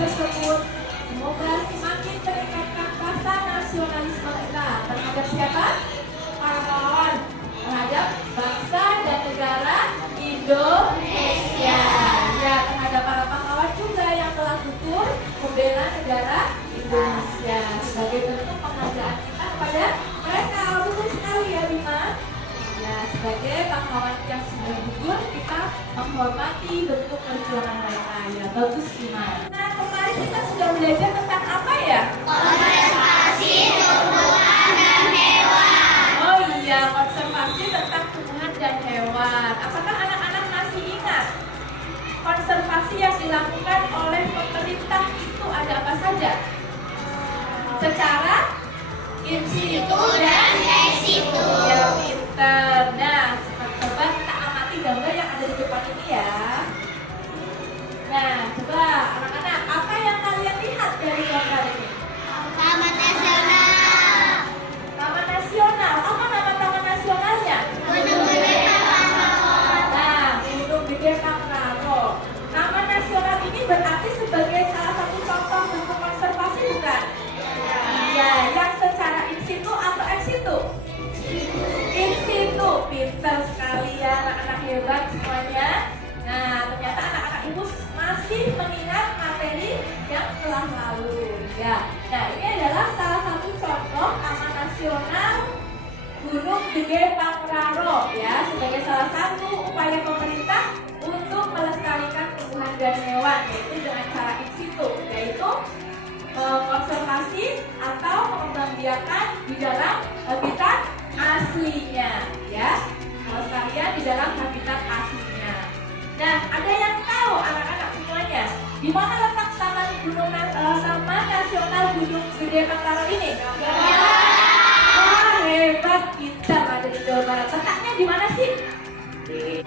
tersebut semoga semakin meningkatkan rasa nasionalisme kita terhadap siapa? Para pahlawan, terhadap bangsa dan negara Indonesia. Ya, terhadap para pahlawan juga yang telah gugur membela negara Indonesia sebagai bentuk penghargaan kita kepada mereka. Betul sekali ya Bima. Ya, sebagai pahlawan yang sudah gugur, kita menghormati bentuk perjuangan mereka. Ya, bagus Bima. Nah, kemarin kita sudah belajar tentang apa ya? Konservasi tumbuhan dan hewan. Oh iya, konservasi tentang tumbuhan dan hewan. Apakah anak-anak masih ingat konservasi yang dilakukan oleh pemerintah itu ada apa saja? Secara in situ dan ex situ. Ya, pinter. Nah, coba kita amati gambar yang ada di depan ini ya. Nah, coba anak-anak, apa yang kalian lihat dari gambar ini? Taman Nasional. Taman Nasional. Apa nama taman nasionalnya? Gunung Gede Pangrango. Nah, Gunung Gede Pangrango. Taman nasional ini berarti sebagai salah satu contoh bentuk konservasi bukan? Iya, yang secara in situ atau ex situ? In situ. Pintar sekali ya anak-anak hebat semuanya. Nah, ternyata anak-anak ibu masih mengingat materi yang telah lalu. Ya, nah ini adalah salah satu contoh Taman Nasional Gunung Gede Pangrango ya, sebagai salah satu upaya pemerintah untuk melestarikan tumbuhan dan hewan, yaitu dengan cara in situ, yaitu konservasi atau mengembangbiakan di dalam habitat aslinya ya, melestarikan di dalam habitat aslinya. Nah, ada yang tahu anak-anak semuanya di mana letak Taman Nasional Gunung Gede Pangrango ini? Wah, hebat, pintar, ada di Jawa Barat. Letaknya di mana sih? Di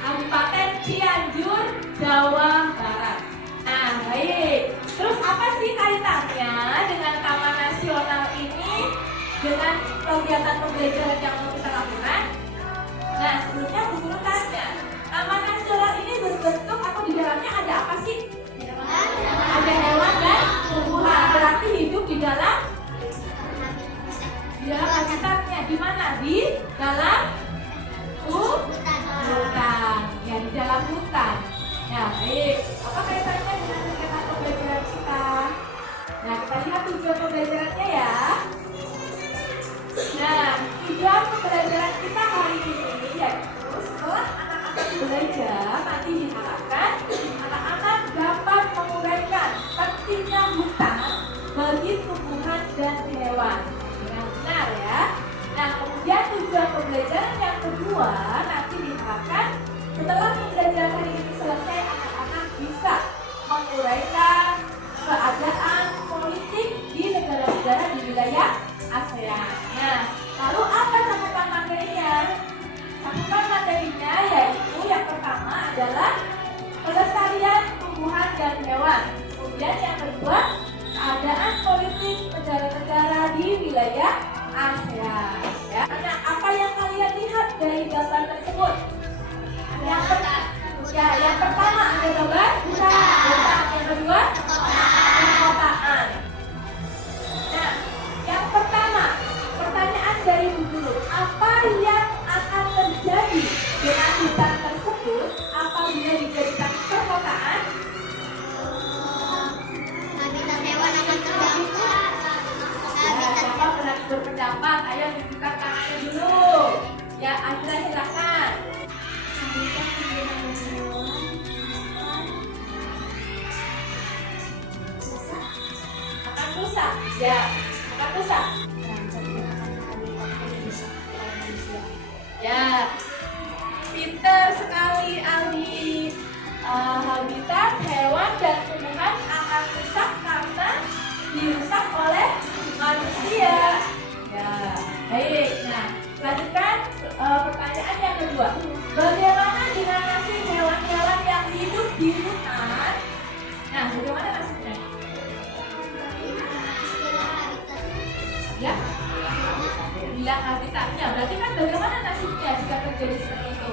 Kabupaten Cianjur, Jawa Barat. Nah, baik. Terus apa sih kaitannya dengan Taman Nasional ini dengan kegiatan pembelajaran yang mau kita lakukan? Nah, sebelumnya Bu Guru tanya, Taman Nasional ini berbentuk atau di dalamnya ada apa sih? Ada hewan dan tumbuhan, berarti hidup di dalam habitatnya. Di mana? Di dalam hutan. Ya, di dalam hutan. Ya, baik. Apa kaitannya dengan kegiatan pembelajaran kita? Nah, kita lihat tujuan pembelajarannya ya. Nah, tujuan pembelajaran kita hari ini yaitu setelah anak-anak belajar, nanti diharapkan anak-anak dapat menguraikan pentingnya hutan bagi tumbuhan dan hewan dengan benar ya. Nah, kemudian tujuan pembelajaran yang kedua nanti diharapkan setelah pembelajaran hari ini selesai, anak-anak bisa menguraikan keadaan politik di negara-negara di wilayah ASEAN. Nah, lalu apa cakupan materinya? Cakupan materinya yaitu yang pertama adalah pelestarian tumbuhan dan hewan. Kemudian yang kedua, keadaan politik negara-negara di wilayah ASEAN. Ya. Nah, apa yang kalian lihat dari gambar tersebut? Yang pertama ada gambar hutan. Yang kedua, perkotaan. Nah, yang pertama, pertanyaan dari Bu Guru, apa yang akan terjadi dengan hutan tersebut apabila dijadikan perkotaan? Habitat hewan akan terdampak. Siapa berani berpendapat? Ayo tunjukkan tangannya dulu. Ya, Azra silakan. Akan rusak. Ya, akan rusak. Ya, pintar sekali Aldi. Habitat hewan dan tumbuhan akan rusak karena dirusak oleh manusia. Ya, baik. Nah, lanjutkan pertanyaan yang kedua. Bagaimana dengan nasib hewan-hewan yang hidup di hutan? Nah, bagaimana nasibnya? Ya, bilang habitatnya. Berarti kan bagaimana nasibnya jika terjadi seperti itu?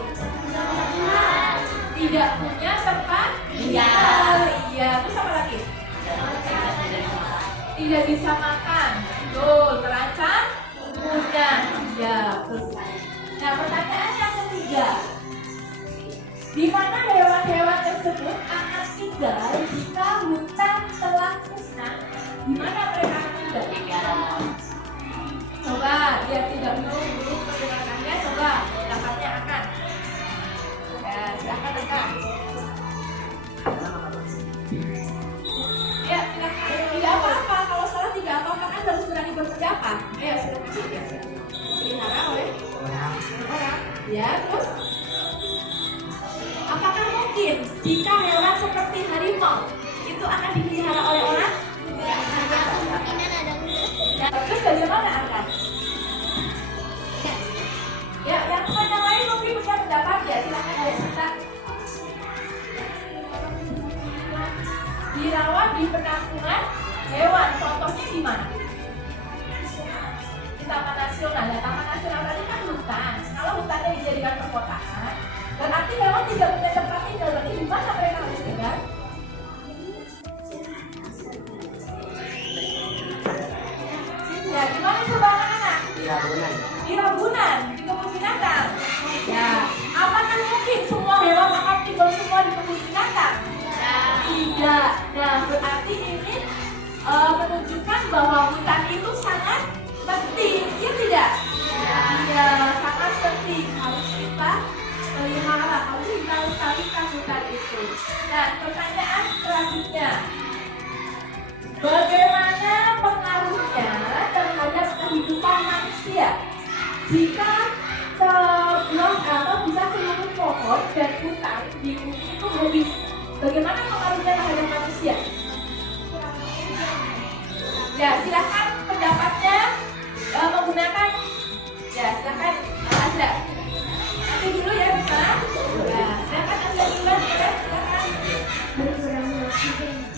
Tidak punya tempat tinggal. Iya, terus apa lagi? tidak bisa makan. Betul, terancam punah. Ya, betul. Nah, pertanyaan yang ketiga. Di mana hewan-hewan tersebut akan tinggal jika hutan telah musnah? Di mana mereka akan tinggal? Coba, biar tidak bingung pergerakannya, coba dapatnya akan. Ya, silakan akan. Ya, silakan. Tidak apa-apa, kalau salah tidak apa-apa kan harus berani berpendapat. Ayo, silakan. Pelihara oleh orang. Ya, terus? Apakah mungkin jika hewan seperti harimau itu akan dipelihara oleh orang? Kemungkinan ada Ya, terus bagaimana akan? Ya, yang lain mungkin punya pendapat ya, silakan ada cerita. Dirawat di penampungan hewan, contohnya di mana? Di Taman Nasional. Ya, Taman Nasional tadi kan hutan. Kalau hutannya dijadikan perkotaan, berarti hewan tidak punya tempat tinggal. Berarti di mana mereka harus tinggal? Ya, di mana coba anak-anak? Di Ragunan, di kebun binatang. Ya, apakah mungkin semua hewan akan tinggal semua di kebun binatang? Tidak. Nah, berarti ini menunjukkan bahwa hutan itu sangat penting, ya tidak? Iya, sangat penting. Harus kita pelihara, harus kita lestarikan hutan itu. Nah, pertanyaan selanjutnya. Bagaimana pengaruhnya terhadap kehidupan manusia jika sebuah atau bisa seluruh pohon dan hutan di bumi itu habis? Bagaimana pengaruhnya terhadap manusia? Ya, silakan pendapatnya menggunakan. Ya, silakan Azra. Nanti dulu ya, Bisa. Ya, silakan Azra dulu ya, silakan.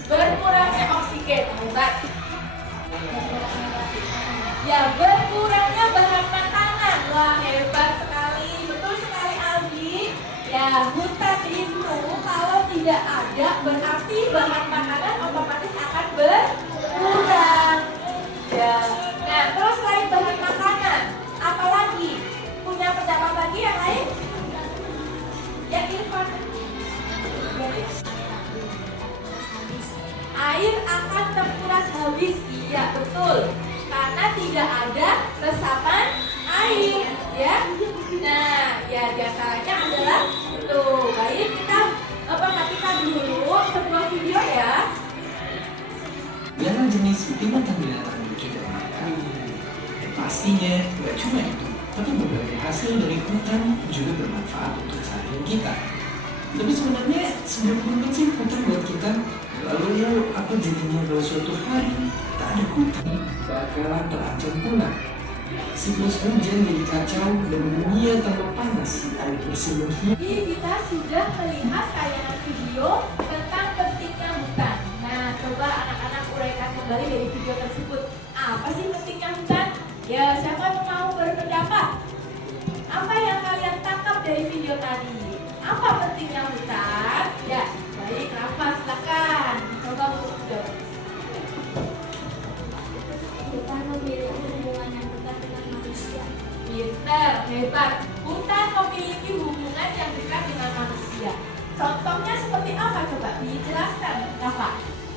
Berkurangnya oksigen, hebat. Ya, berkurangnya bahan makanan. Wah, hebat sekali. Betul sekali, Aldi. Ya, hutan itu kalau tidak ada berarti bahan makanan otomatis akan berkurang. Ya. Nah, terus selain bahan makanan, apa lagi? Punya pendapat lagi yang lain? Yang Irfan? Air akan terkuras habis. Iya, betul. Karena tidak ada resapan air, ya. Nah, ya diantaranya adalah itu. Baik, kita perhatikan dulu sebuah video ya. Beragam jenis binatang-binatang lucu dan makan. Pastinya gak cuma itu, tapi berbagai hasil dari hutan juga bermanfaat untuk keseharian kita. Tapi sebenarnya seberapa penting sih hutan buat kita? Lalu ya apa jadinya kalau suatu hari tak ada hutan bakalan terancam punah. Siklus hujan jadi kacau dan dunia tambah panas. Air bersih menghilang. Jadi kita sudah melihat tayangan video tentang pentingnya hutan. Nah, coba anak-anak uraikan kembali dari video tersebut. Apa sih pentingnya hutan? Ya, siapa yang mau berpendapat? Apa yang kalian tangkap dari video tadi? Apa pentingnya hutan? Ya, baik, Rafa, silakan. Coba untuk jawab. Hutan memiliki hubungan yang dekat dengan manusia. Pinter, hebat. Hutan memiliki hubungan yang dekat dengan manusia. Contohnya seperti apa? Coba dijelaskan, Rafa.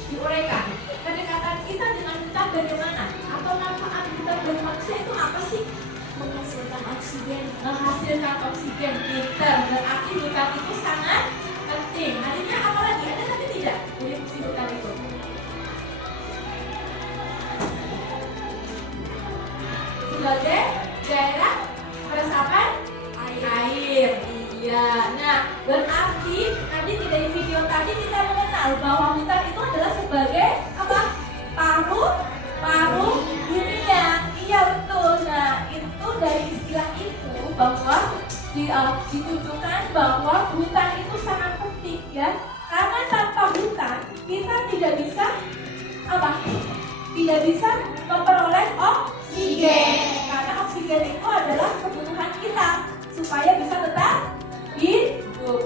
Diuraikan. Kedekatan kita dengan hutan bagaimana? Atau manfaat hutan bagi manusia itu apa sih? Menghasilkan oksigen. Menghasilkan oksigen. Pinter. Berarti hutan itu sangat penting. Artinya apa lagi? Ada tapi tidak dari fungsi hutan itu? Sebagai daerah resapan air. Iya. Nah, berarti tadi dari video tadi kita mengenal bahwa hutan itu adalah sebagai apa? Paru dunia. Iya, betul. Nah, itu dari istilah itu bahwa ditunjukkan bahwa hutan itu sangat penting, ya. Karena tanpa hutan kita tidak bisa apa? Tidak bisa memperoleh oksigen. Karena oksigen itu adalah kebutuhan kita supaya bisa tetap hidup,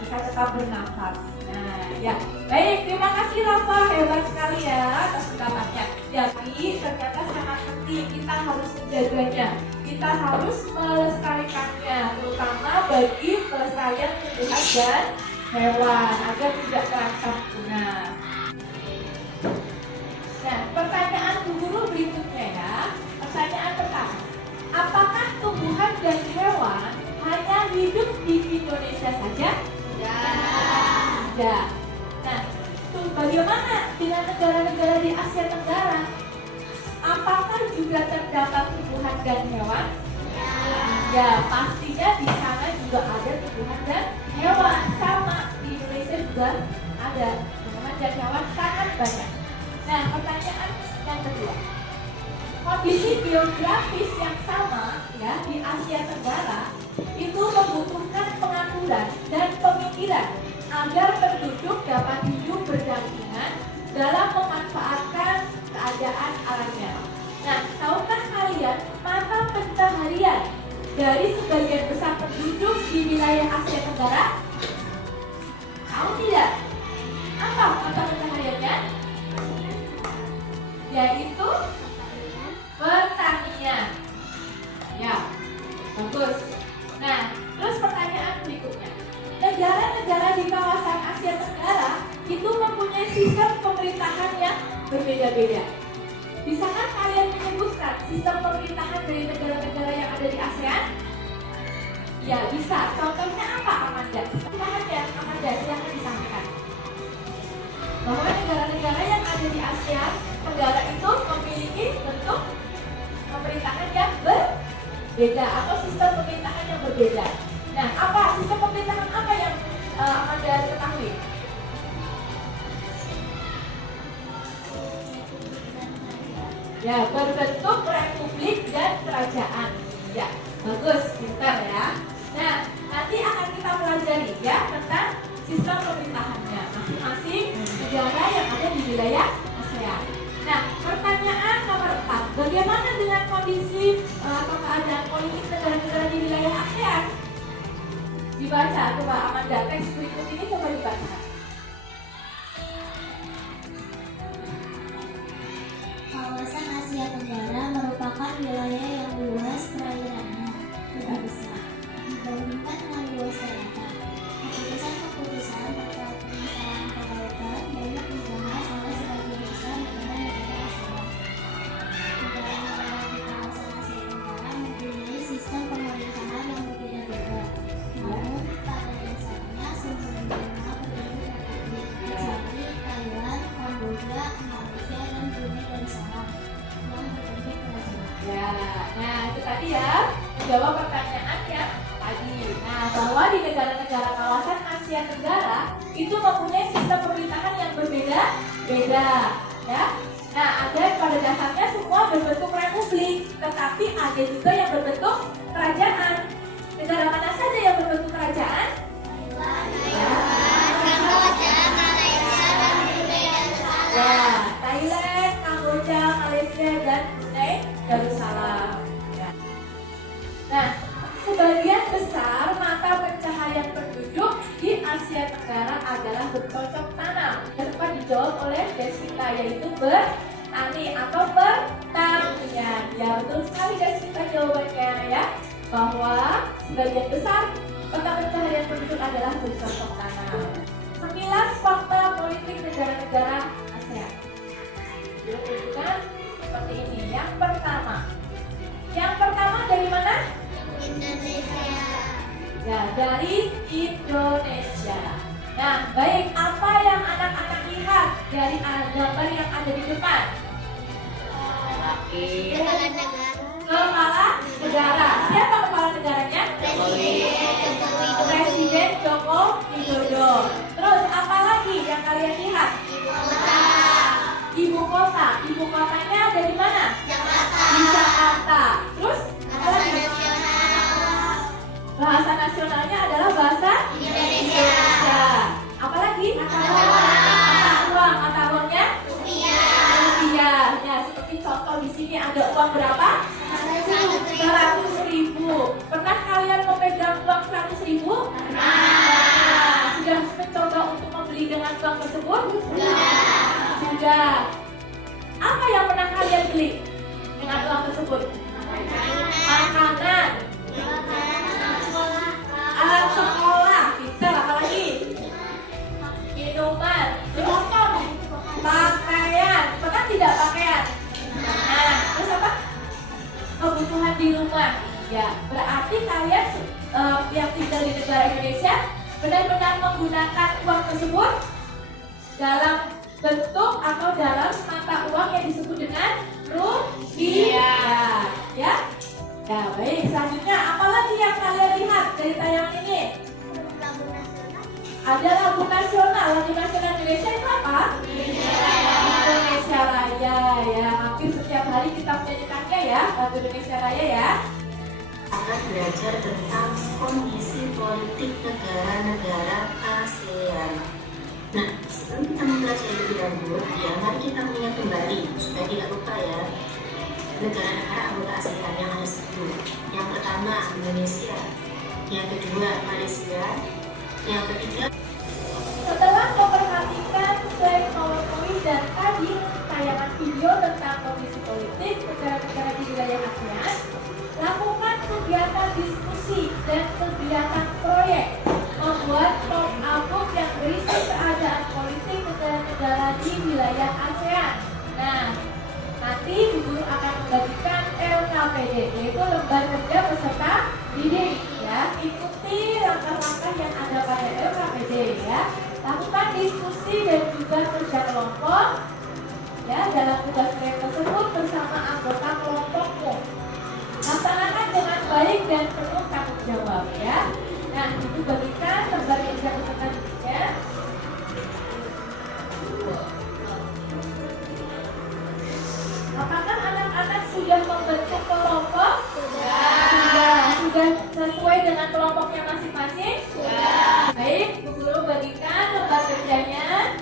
bisa tetap bernafas. Nah, ya. Baik, terima kasih Rafa, hebat sekali ya atas ungkapannya. Jadi ternyata sangat penting, kita harus menjaganya, kita harus melestarikannya, terutama bagi pelestarian tumbuhan dan hewan agar tidak terancam punah. Nah, pertanyaan guru berikutnya ya. Pertanyaan pertama, apakah tumbuhan dan hewan hanya hidup di Indonesia saja? Tidak. Nah, bagaimana dengan negara-negara di Asia Tenggara? Apakah juga terdapat tumbuhan dan hewan? Ya, pastinya di sana juga ada tumbuhan dan hewan. Sama, di Indonesia juga ada tumbuhan dan hewan sangat banyak. Nah, pertanyaan yang kedua, kondisi geografis yang sama ya di Asia Tenggara itu membutuhkan pengaturan dan pemikiran agar penduduk dapat hidup berdampingan dalam memanfaatkan keadaan alamnya. Nah, tahukah kalian mata pencaharian dari sebagian besar penduduk di wilayah Asia Tenggara? Tahu tidak? Apa mata pencahariannya? Yaitu pertanian. Ya, bagus. Nah, terus pertanyaan berikutnya. Negara-negara di kawasan Asia Tenggara itu mempunyai sistem pemerintahan yang berbeda-beda. Bisakah kalian menyebutkan sistem pemerintahan dari negara-negara yang ada di ASEAN? Ya, bisa. Contohnya apa, Amanda? Pemerintahannya, Amanda, silahkan disampaikan. Bahwa negara-negara yang ada di ASEAN Tenggara itu memiliki bentuk pemerintahan yang berbeda atau sistem pemerintahan yang berbeda. Nah, apa sistem pemerintahan apa yang Amanda ketahui? Ya, berbentuk republik dan kerajaan. Ya, bagus, pintar ya. Nah, nanti akan kita pelajari ya tentang sistem pemerintahannya masing-masing negara yang ada di wilayah ASEAN. Nah, pertanyaan nomor 4, bagaimana dengan kondisi atau keadaan politik negara-negara di wilayah ASEAN? Dibaca, coba Amanda, teks berikut ini coba dibaca. Kawasan Asia Tenggara merupakan wilayah yang luas perairannya lebih besar dibandingkan dengan luas daratan. Keputusan-keputusan terkait permasalahan kelautan banyak dibahas oleh sebagian besar negara-negara ASEAN. Negara-negara di kawasan Asia Tenggara mempunyai sistem pemerintahan yang berbeda-beda. Namun pada dasarnya semuanya berdiri republik, kecuali Thailand, Kamboja, Malaysia, dan Brunei Darussalam yang berbentuk kerajaan. Ya, nah itu tadi ya menjawab pertanyaan yang tadi. Nah, bahwa di negara-negara kawasan Asia Tenggara itu mempunyai sistem pemerintahan yang berbeda-beda, ya. Nah, ada pada dasarnya semua berbentuk republik, tetapi ada juga yang berbentuk kerajaan. Negara mana saja yang berbentuk kerajaan? Ya, Thailand, Kamboja, Malaysia, dan Brunei Darussalam. Ya. Nah, sebagian besar mata pencaharian penduduk di Asia Tenggara adalah bercocok tanam. Dapat dijawab oleh Deswita, yaitu bertani atau pertanian. Ya, betul sekali Deswita jawabannya ya, bahwa sebagian besar mata pencaharian penduduk adalah bercocok tanam. 9 fakta politik negara-negara ASEAN. Ditunjukkan seperti ini. Yang pertama dari mana? Indonesia. Ya, dari Indonesia. Nah, baik, apa yang anak-anak lihat dari gambar yang ada di depan? Kepala negara. Kepala negara. Siapa kepala negaranya? Presiden Joko Widodo. Terus apa lagi yang kalian lihat? Ibu kota. Ibu kotanya ada di mana? Di Jakarta. Terus apa lagi? Bahasa nasionalnya adalah bahasa Indonesia. Apalagi? Mata uangnya? Rupiah. Ya, seperti contoh di sini ada uang berapa? 100.000. Pernah kalian memegang uang 100.000? Nah, sudah mencoba untuk membeli dengan uang tersebut? Ya. Apa yang pernah kalian beli dengan uang tersebut? Makanan, alat sekolah, kita apa lagi? Minuman, pakaian, pernah tidak pakaian? Nah, terus apa? Kebutuhan di rumah. Ya, berarti kalian yang tinggal di negara Indonesia benar-benar menggunakan uang tersebut dalam bentuk atau dalam mata uang yang disebut dengan rupiah. Ya. Ya, baik. Selanjutnya, apalagi yang kalian lihat dari tayangan ini? Ada lagu nasional. Lagu nasional Indonesia itu apa? Indonesia Raya. Ya, hampir setiap hari kita menyanyikannya ya, lagu Indonesia Raya ya. Akan belajar tentang kondisi politik negara-negara ASEAN. Nah, sebelum kita mempelajari lebih lanjut, ya mari kita mengingat kembali supaya tidak lupa ya. Negara-negara anggota ASEAN yang ada 10. Yang pertama Indonesia, yang kedua Malaysia, yang ketiga. Setelah memperhatikan slide PowerPoint dan tadi tayangan video tentang kondisi politik negara-negara di wilayah ASEAN, lakukan kegiatan diskusi dan kegiatan proyek membuat pop-up yang berisi keadaan politik negara-negara di wilayah ASEAN. Nah, nanti Bu Guru akan membagikan LKPD, yaitu lembar kerja peserta didik. Ya, ikuti langkah-langkah yang ada pada LKPD ya. Lakukan diskusi dan juga kerja kelompok ya dalam tugas proyek tersebut bersama anggota kelompokmu. Laksanakan dengan baik dan penuh tanggung jawab ya. Nah, itu bagikan lembar kerja peserta didiknya. Apakah anak-anak sudah membentuk kelompok? Sudah sesuai dengan kelompoknya masing-masing? Baik, Bu Guru bagikan lembar kerjanya.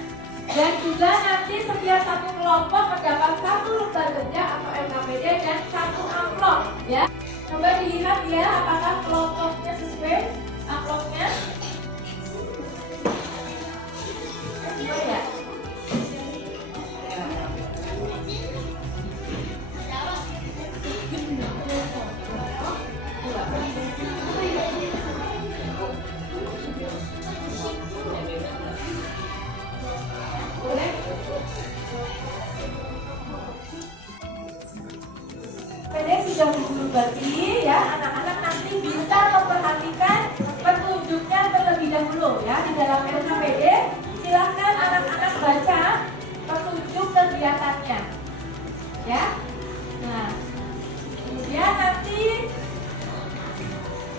Dan juga nanti setiap satu kelompok mendapat satu lembar kerja atau LKPD dan satu amplop ya. Coba dilihat ya apakah kelompoknya sesuai amplopnya. Sesuai ya? PD sudah dulu bagi ya, anak-anak nanti bisa memperhatikan petunjuknya terlebih dahulu ya di dalam LKPD. Silahkan anak-anak baca petunjuk kegiatannya ya. Nah, kemudian nanti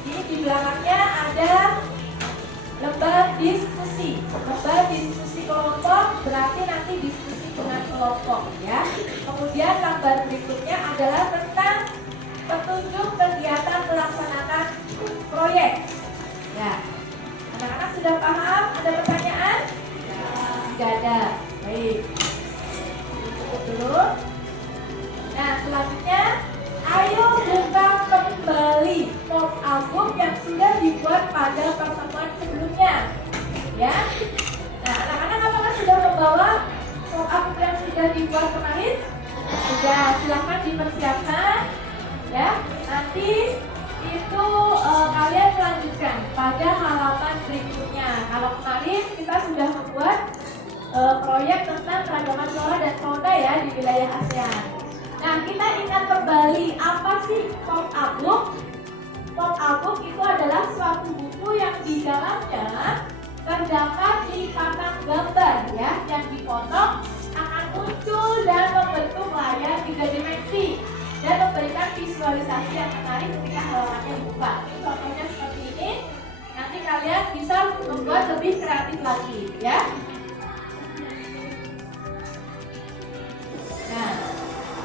ini di belakangnya ada lembar diskusi. Lembar diskusi kelompok berarti nanti diskusi dengan kelompok ya. Kemudian lembar berikutnya adalah tentang petunjuk kegiatan melaksanakan proyek. Ya, anak-anak sudah paham? Ada pertanyaan? Tidak ada. Baik. Cukup dulu. Nah, selanjutnya, ayo buka kembali pop album yang sudah dibuat pada pertemuan sebelumnya. Ya. Nah, anak-anak apakah sudah membawa pop album yang sudah dibuat kemarin? Sudah, silahkan dipersiapkan. Ya, nanti itu kalian melanjutkan pada halaman berikutnya. Kalau kemarin kita sudah membuat proyek tentang keragaman flora dan fauna ya di wilayah ASEAN. Nah, kita ingat kembali apa sih pop-up book? Pop-up book itu adalah suatu buku yang di dalamnya terdapat lipatan gambar ya, yang dipotong akan muncul dan membentuk layar 3 dimensi dan memberikan visualisasi yang menarik ketika halamannya dibuka. Ini contohnya seperti ini. Nanti kalian bisa membuat lebih kreatif lagi ya. Nah,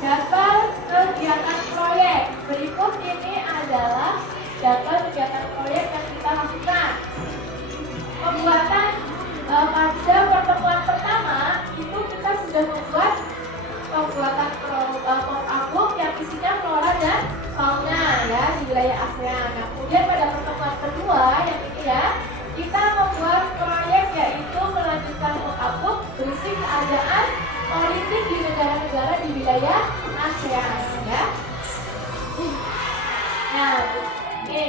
daftar kegiatan proyek berikut ini adalah daftar kegiatan proyek yang kita lakukan. Pembuatan pada pertemuan pertama itu kita sudah membuat pembuatan pop-up book yang isinya flora dan fauna ya di wilayah ASEAN. Nah, kemudian pada pertemuan kedua yang ini ya, kita membuat proyek yaitu melanjutkan pop-up book berisi keadaan politik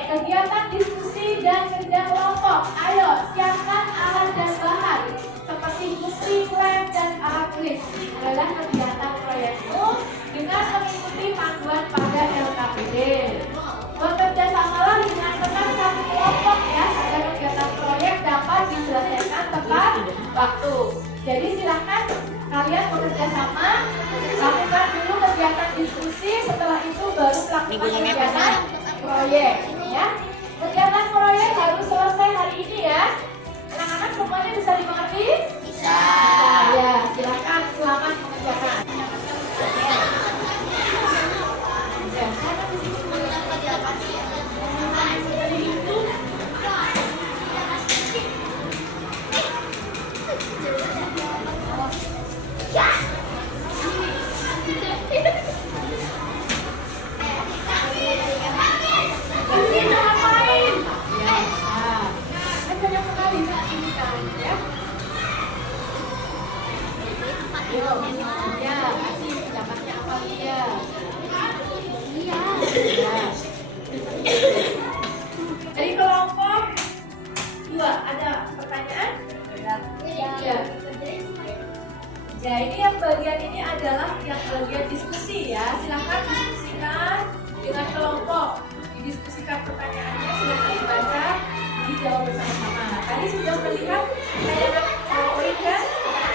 kegiatan diskusi dan kerja kelompok. Ayo, siapkan alat dan bahan seperti kuping, lem, dan alat tulis. Adalah kegiatan proyekmu dengan mengikuti panduan pada LKPD. Bekerja samalah dengan teman satu kelompok ya, agar kegiatan proyek dapat diselesaikan tepat waktu. Jadi silakan kalian bekerja sama, lakukan dulu kegiatan diskusi, setelah itu baru melakukan kegiatan proyek ya. Kegiatan proyek harus selesai hari ini ya. Anak-anak semuanya bisa dimengerti? Bisa. Ya, silakan selamat mengerjakan. Ya, silakan di sini mengerjakan. Dari kelompok 2 ada pertanyaan? Ya. Ya, ini yang bagian ini adalah yang bagian diskusi ya. Silahkan diskusikan dengan kelompok. Didiskusikan pertanyaannya, sudah dibaca, dijawab bersama-sama. Tadi sudah melihat tayangan PowerPoint kan?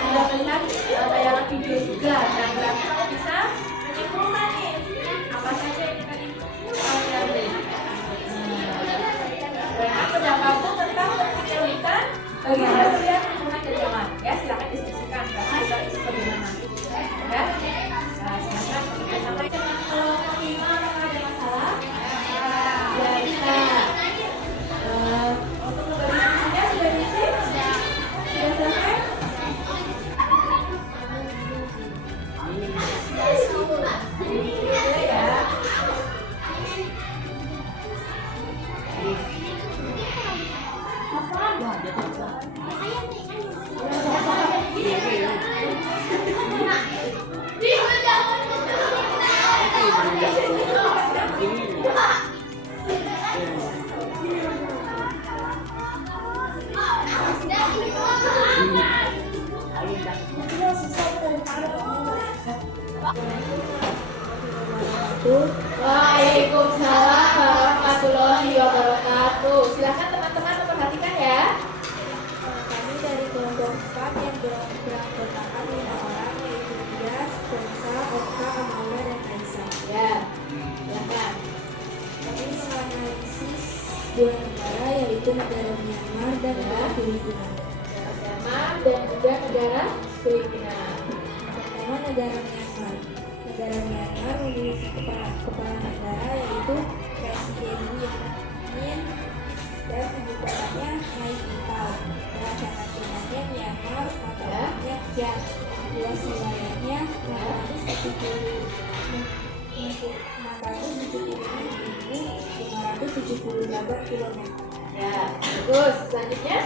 Sudah melihat tayangan video juga. Dan berarti kamu bisa menyimpulkan nih apa saja yang kita pelajari. Bagaimana pendapatmu tentang pentingnya hutan bagi Anda melihat lingkungan dan zaman? Ya, silakan diskusikan. Karena itu bagaimana? Ya, nah, silakan bersama dengan kelompok 5. Apakah ada masalah? Ya, bisa. Untuk memberi diskusinya sudah diisi? Sudah selesai? Sudah ya. Waalaikumsalam warahmatullahi wabarakatuh. Silakan teman-teman memperhatikan ya. Kami dari kelompok 4 yang beranggotakan 5 orang, yaitu Dias, Konsa, Oka, Amalia, dan Aisyah. Ya, silakan. Kami menganalisis 2 negara, yaitu negara Myanmar dan negara Filipina. Myanmar dan juga negara Filipina. Pertama, negara Myanmar. Negara Myanmar memiliki kepala negara, yaitu Presiden Min dan ibu kotanya Naypyidaw. Bahasa nasionalnya Myanmar, mata uangnya Kyat. Luas wilayahnya 675.578 km. Ya, bagus. Selanjutnya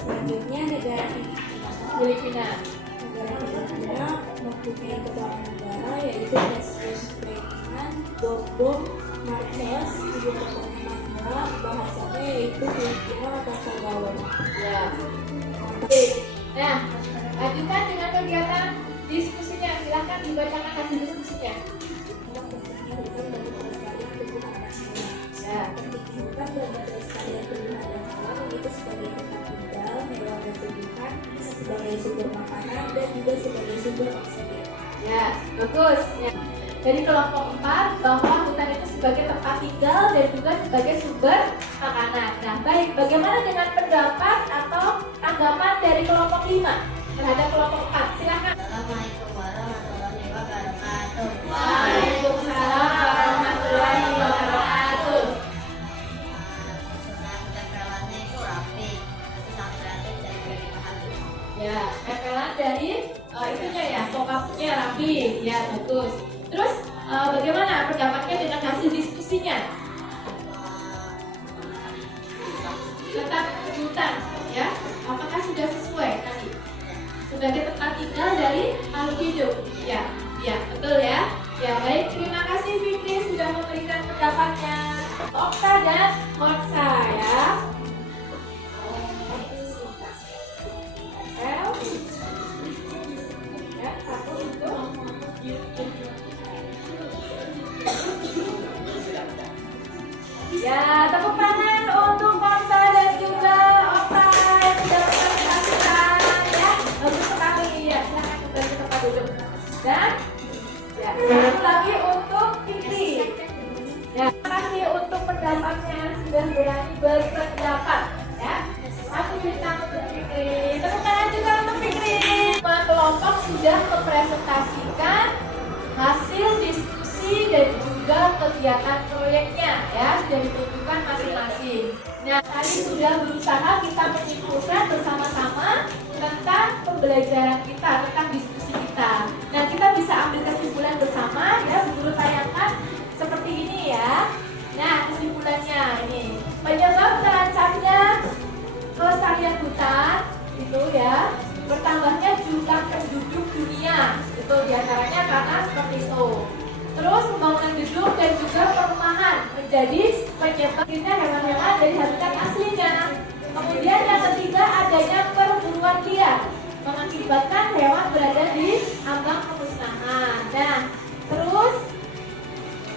Selanjutnya negara Filipina. Negara Filipina mempunyai kepala negara, yaitu Presiden Ferdinand Bongbong Marcos, ibu kotanya Manila, bahasanya yaitu Filipino atau Tagalog. Ya. Oke. Nah, lanjutkan dengan kegiatan diskusinya. Silakan dibacakan hasil diskusinya. Yang pentingnya hutan bagi pelestarian tumbuhan dan hewan. Ya. Pentingnya hutan bagi pelestarian tumbuhan dan hewan itu sebagai tempat tinggal hewan dan tumbuhan, sebagai sumber makanan dan juga sebagai sumber oksigen. Ya, bagus. Ya. Dari kelompok 4 bahwa hutan itu sebagai tempat tinggal dan juga sebagai sumber makanan. Nah, baik. Bagaimana dengan pendapat atau tanggapan dari kelompok 5 terhadap kelompok 4? Silakan. Assalamualaikum warahmatullahi wabarakatuh. Waalaikumsalam warahmatullahi wabarakatuh. Susunan tempelannya itu rapi, tapi sangat kreatif dan very bahagia. Ya, tempelan dari itunya ya, pokoknya rapi. Ya, bagus. Terus bagaimana pendapatnya dengan hasil diskusinya? Tetap hutan, ya. Apakah sudah sesuai tadi? Sebagai tempat tinggal dari makhluk hidup. Ya, ya, betul ya. Ya, baik. Terima kasih Fikri sudah memberikan pendapatnya. Okta dan Ya, satu lagi untuk Fikri. Ya, terima kasih untuk pendapatnya yang sudah berani berpendapat. Ya, satu bintang untuk Fikri. Tepuk tangan juga untuk Fikri. Semua kelompok sudah mempresentasikan hasil diskusi dan juga kegiatan proyeknya, ya, sudah ditentukan masing-masing. Nah, tadi sudah berusaha kita menyimpulkan bersama-sama tentang pembelajaran kita, tentang diskusi kita. Nah, kita bisa ambil kesimpulan bersama, ya, Bu Guru tayangkan seperti ini ya. Nah, kesimpulannya ini, penyebab terancamnya kelestarian hutan itu ya, bertambahnya jumlah penduduk dunia, itu diantaranya karena seperti itu. Terus pembangunan gedung dan juga perumahan menjadi penyebab hewan-hewan dari habitat aslinya. Kemudian yang ketiga, adanya perburuan liar mengakibatkan hewan berada di ambang kemusnahan. Nah, terus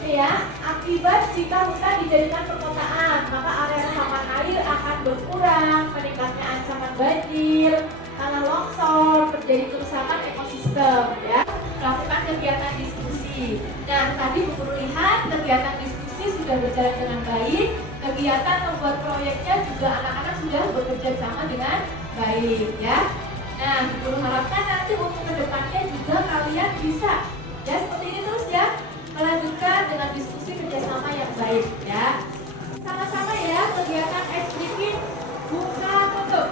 ya, akibat jika hutan dijadikan perkotaan, maka area resapan air akan berkurang, meningkatnya ancaman banjir, tanah longsor, terjadi kerusakan ekosistem, ya. Melakukan kegiatan diskusi. Nah, tadi Bu Guru lihat kegiatan diskusi sudah berjalan dengan baik, kegiatan membuat proyeknya juga anak-anak sudah bekerja sama dengan baik, ya. Nah, Bu Guru harapkan nanti untuk kedepannya juga kalian bisa, ya, seperti ini terus ya, melanjutkan dengan diskusi kerjasama yang baik, ya. Sama-sama ya, kegiatan eksplisit buka tutup.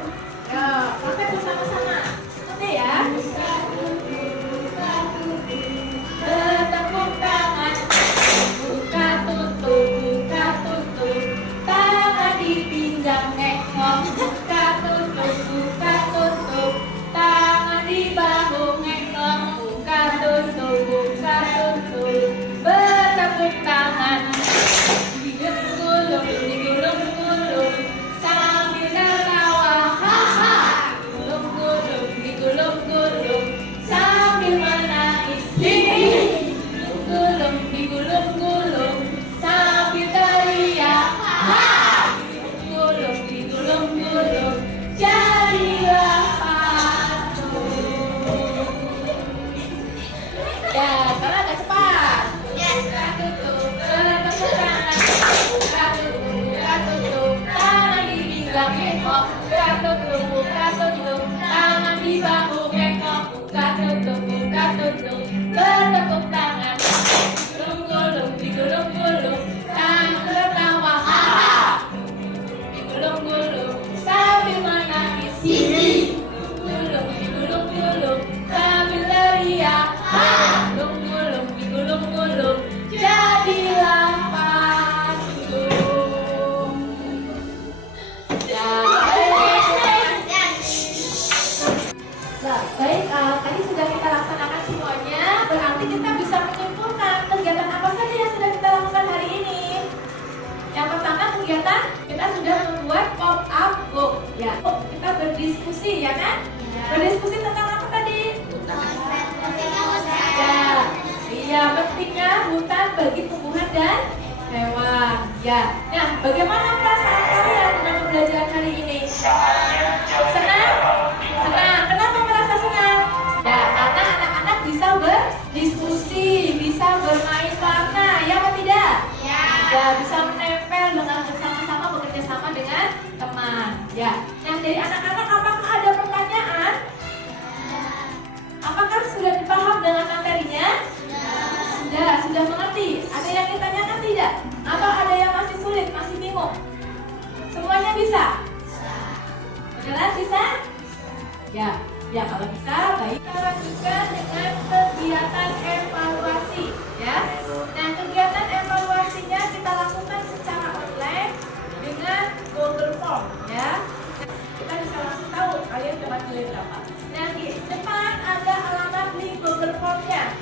Ya, pakai bersama-sama. Oke ya. Bertepuk tangan, buka tutup, tangan di pinggang ngekong, buka tutup, tangan di bahu ngekong, buka tutup, bertepuk tangan, digulung-gulung, sambil tertawa, haha, digulung-gulung, sambil menangis, hihi, digulung-gulung, sambil teriak, haha, digulung-gulung, jadilah patung. Ya, sekarang agak cepat. Buka tutup, bertepuk tangan, buka tutup, tangan di pinggang ngekok, buka tutup, tangan di bahu ngekok, buka tutup, bertepuk tangan, digulung-gulung, tangan tertawa, haha, digulung-gulung, sambil menangis, hihi, digulung-gulung, sambil teriak, haha, digulung-gulung, jadilah patung. Ya, baik, tadi sudah kita laksanakan semuanya, berarti kita bisa menyimpulkan kegiatan apa saja yang sudah kita lakukan hari ini. Yang pertama, kegiatan kita sudah membuat pop-up book, ya. Kita berdiskusi, ya kan? Berdiskusi tentang apa tadi? Ya, iya, pentingnya hutan bagi tumbuhan dan hewan. Ya, nah, bagaimana perasaan kalian dengan pembelajaran hari ini? Senang? Kenapa merasa senang? Ya, karena anak-anak bisa berdiskusi, bisa bermain warna, ya atau tidak? Ya, bisa menempel dengan bersama-sama, bekerja sama dengan teman. Ya, nah, dari anak-anak apakah ada pertanyaan? Apakah sudah dipaham dengan materinya? Sudah mengerti. Ada yang ditanyakan tidak? Atau ada yang masih sulit, masih bingung? Semuanya bisa? Jelas bisa? Ya, kalau bisa, baik. Kita lanjutkan dengan kegiatan evaluasi, ya. Nah, kegiatan evaluasinya kita lakukan secara online dengan Google Form, ya. Kita bisa langsung tahu kalian dapat nilai berapa. Nah, di depan ada alamat link Google Form-nya.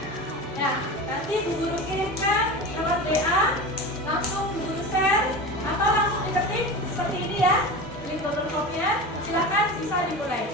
Nah, nanti Bu Guru kirimkan lewat WA, langsung Bu Guru share, atau langsung diketik seperti ini ya, link Google Form-nya. Silakan, sisa dimulai.